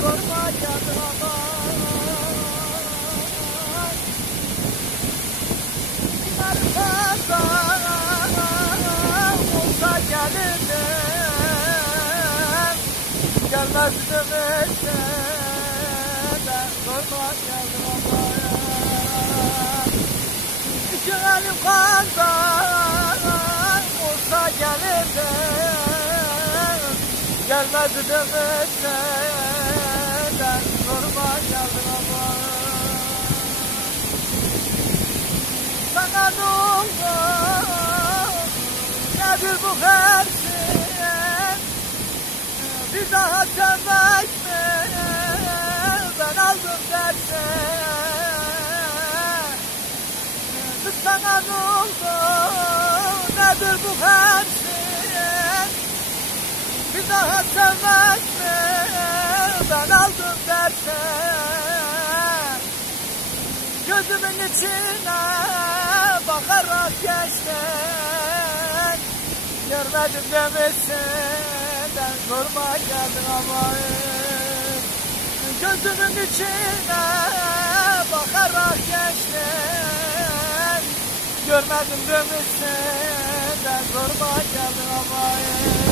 sorma geldim ama Arkadan olsa gelirdim Gelmezdim eşeden sorma geldim ama İki elim kandan olsa gelirdim Gelmezdim eşeden sorma geldim ama Sana ne oldu? Nedir bu hersin? Bir daha sevmek mi? Ben aldım dersin. Sana ne oldu? Nedir bu hersin? Bir daha sevmek mi? Ben aldım dersin. Gözümün içine bakarak geçtin Görmedim demişsin Ben sorma geldim ama Gözümün içine bakarak geçtin Görmedim demişsin Ben sorma geldim ama